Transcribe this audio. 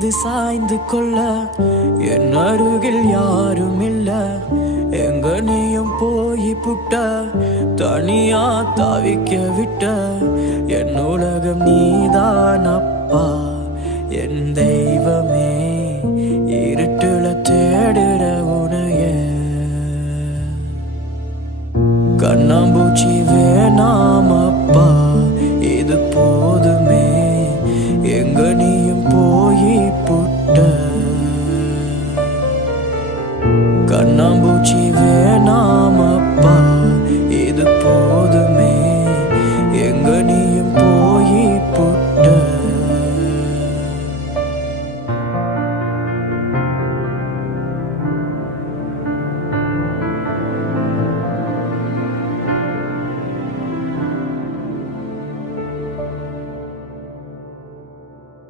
மீது சாய்ந்து கொள்ள என் அருகில் யாரும் இல்ல. எங்க நீயும் போய் புட்ட தனியா தவிக்க விட்ட என் உலகம் நீதான் அப்பா என் தெய்வம்.